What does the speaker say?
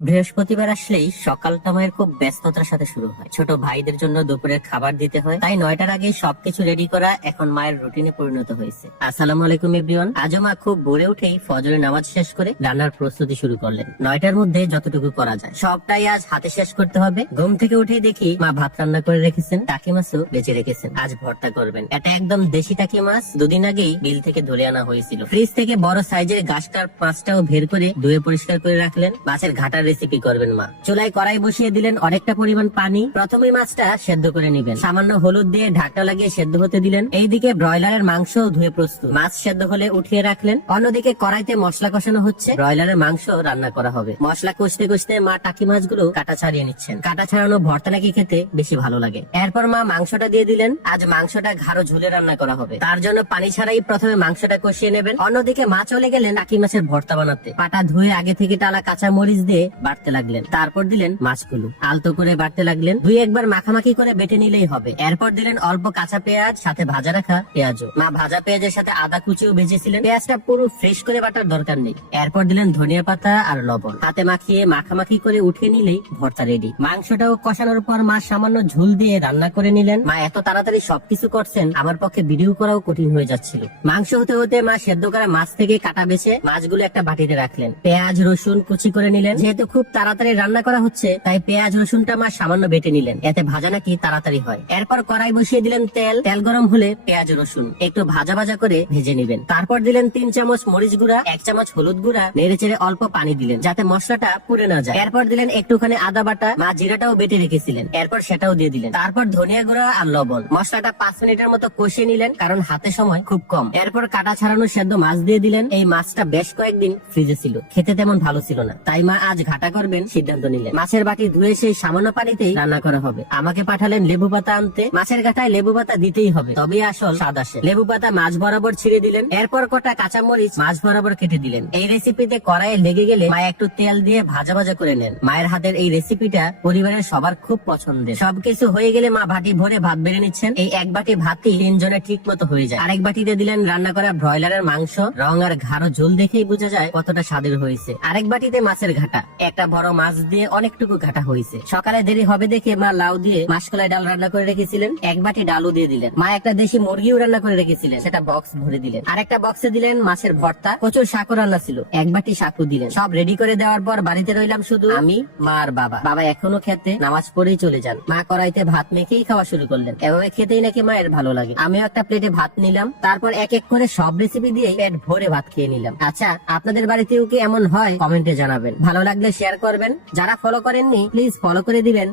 বৃহস্পতিবার আসলেই সকালটা মায়ের খুব ব্যস্ততার সাথে শুরু হয়। ছোট ভাইদের জন্য দুপুরের খাবার দিতে হয়। তাই নয়টার আগে সবকিছু রেডি করা এখন মায়ের রুটিনে পরিণত হয়েছে। আসসালামু আলাইকুম এভরিওয়ান আজও মা খুব ভোরে উঠেই ফজরের নামাজ শেষ করে রান্নার প্রস্তুতি শুরু করলেন। নয়টার মধ্যে যতটুকু করা যায়। সবটাই আজ হাতে শেষ করতে হবে। ঘুম থেকে উঠেই দেখি মা ভাত রান্না করে রেখেছেন, টাকি মাছও বেঁচে রেখেছেন। আজ ভর্তা করবেন। এটা একদম দেশি টাকি মাছ। দুদিন আগেই বিল থেকে ধরে আনা হয়েছিল। ফ্রিজ থেকে বড় সাইজের গাছটার পাঁচটাও বের করে ধুয়ে পরিষ্কার করে রাখলেন। মাছের ঘাটার রেসিপি করবেন মা। চুলায় কড়াই বসিয়ে দিলেন অনেকটা পরিমাণ পানি। প্রথমে মাছটা সেদ্ধ করে নেবেন। সামান্য হলুদ দিয়ে ঢাকটা লাগিয়ে সেদ্ধ হতে দিলেন। এইদিকে ব্রয়লারের মাংস ধুয়ে প্রস্তুত। মাছ সেদ্ধ হলে উঠিয়ে রাখলেন। অন্যদিকে কড়াইতে মশলা কষানো হচ্ছে। ব্রয়লারের মাংস রান্না করা হবে। মশলা কষতে কষতে মা টাকি মাছগুলো কাটা ছাড়িয়ে নিচ্ছেন। কাটা ছাড়ানো ভর্তা নাকি খেতে বেশি ভালো লাগে। এরপর মা মাংসটা দিয়ে দিলেন। আজ মাংসটা ঘাড়ো ঝুলে রান্না করা হবে। তার জন্য পানি ছাড়াই প্রথমে মাংসটা কষিয়ে নেবেন। অন্যদিকে মা চলে গেলেন টাকি মাছের ভর্তা বানাতে। পাটা ধুয়ে আগে থেকে টালা কাঁচা মরিচ দিয়ে বাড়তে লাগলেন। তারপর দিলেন মাছগুলো। আলতো করে বাড়তে লাগলেন। দুই একবার মাখামাখি করে বেটে নিলেই হবে। এরপর দিলেন অল্প কাঁচা পেঁয়াজ, সাথে ভাজা রাখা পেঁয়াজও। মা ভাজা পেঁয়াজের সাথে আদা কুচিও বেজেছিলেন পেঁয়াজটা পুরো ফ্রেশ করে বাটার দরকার নেই। এরপর দিলেন ধনিয়া পাতা আর লবণ। হাতে মাখিয়ে মাখামাখি করে উঠিয়ে নিলেই ভর্তা রেডি মাংসটাও কষানোর পর মা সামান্য ঝুল দিয়ে রান্না করে নিলেন। মা এত তাড়াতাড়ি সবকিছু করছেন, আমার পক্ষে ভিডিও করাও কঠিন হয়ে যাচ্ছিল। মাংস হতে হতে মা সেদ্ধ করা মাছ থেকে কাটা বেছে মাছগুলো একটা বাটিতে রাখলেন। পেঁয়াজ, রসুন কুচি করে নিলেন। যেহেতু খুব তাড়াতাড়ি রান্না করা হচ্ছে, তাই পেঁয়াজ, রসুনটা মা সামান্য বেটে নিলেন। এতে ভাজা নাকি তাড়াতাড়ি হয়। এরপর কড়াই বসিয়ে দিলেন তেল। তেল গরম হলে পেঁয়াজ, রসুন একটু ভাজা ভাজা করে ভেজে নেবেন। তারপর দিলেন তিন চামচ মরিচ গুঁড়া, এক চামচ হলুদ গুঁড়া, নেড়ে চেড়ে অল্প পানি দিলেন যাতে মশলাটা পুড়ে না যায়। এরপর দিলেন একটুখানি আদা বাটা, মা জিরাটাও বেটে রেখেছিলেন। এরপর সেটাও দিয়ে দিলেন। তারপর ধনিয়া গুঁড়া আর লবণ। মশলাটা পাঁচ মিনিটের মতো কষিয়ে নিলেন, কারণ হাতে সময় খুব কম। এরপর কাটা ছাড়ানো সেদ্ধ মাছ দিয়ে দিলেন। এই মাছটা বেশ কয়েকদিন ফ্রিজে ছিল। খেতে তেমন ভালো ছিল না। তাই মা আজ ঘাটা করবেন? সিদ্ধান্ত নিলেন। মাছের বাটি ধুয়ে সেই সামান্য পানিতেই রান্না করা হবে। আমাকে পাঠালেন লেবু পাতা আনতে। মাছের ঘাটায় লেবু পাতা দিতেই হবে। তবেই আসল স্বাদ আসে। লেবু পাতা মাছ বরাবর ছিঁড়ে দিলেন। এরপর কটা কাঁচামরিচ মাছ বরাবর কেটে দিলেন। এই রেসিপিতে কড়াইয়ে লেগে গেলে মা একটু তেল দিয়ে ভাজা ভাজা করে নেন। মায়ের হাতের এই রেসিপিটা পরিবারের সবার খুব পছন্দের। সবকিছু হয়ে গেলে মা ভাটি ভরে ভাত বেড়ে নিচ্ছেন। এই এক বাটি ভাতই তিনজনের ঠিক মতো হয়ে যায়। আরেক বাটিতে দিলেন রান্না করা ব্রয়লারের মাংস। রং আর ঘাড়ো ঝোল দেখেই বোঝা যায় কতটা স্বাদের হয়েছে। আরেক বাটিতে মাছের ঘাটা। একটা বড় মাছ দিয়ে অনেকটুকু ঘাটা হয়েছে। সকালে দেরি হবে দেখে মা লাউ দিয়ে মাসকলাই ডাল রান্না করে রেখেছিলেন। এক বাটি ডালও দিয়ে দিলেন। মা একটা দেশি মুরগিও রান্না করে রেখেছিলেন। সেটা বক্স ভরে দিলেন। আরেকটা বক্সে দিলেন মাছের ভর্তা। প্রচুর শাকও রান্না ছিল। এক বাটি শাকও দিলেন। সব রেডি করে দেওয়ার পর বাড়িতে রইলাম শুধু আমি, মা আর বাবা। বাবা এখনও খেতে নামাজ পড়েই চলে যান। মা কড়াইতে ভাত মেখেই খাওয়া শুরু করলেন। এভাবে খেতেই নাকি মায়ের ভালো লাগে। আমিও একটা প্লেটে ভাত নিলাম। তারপর এক এক করে সব রেসিপি দিয়ে পেট ভরে ভাত খেয়ে নিলাম। আচ্ছা আপনাদের বাড়িতেও কি এমন হয়? কমেন্টে জানাবেন। ভালো লাগলে শেয়ার করবেন। যারা ফলো করেননি প্লিজ ফলো করে দিবেন।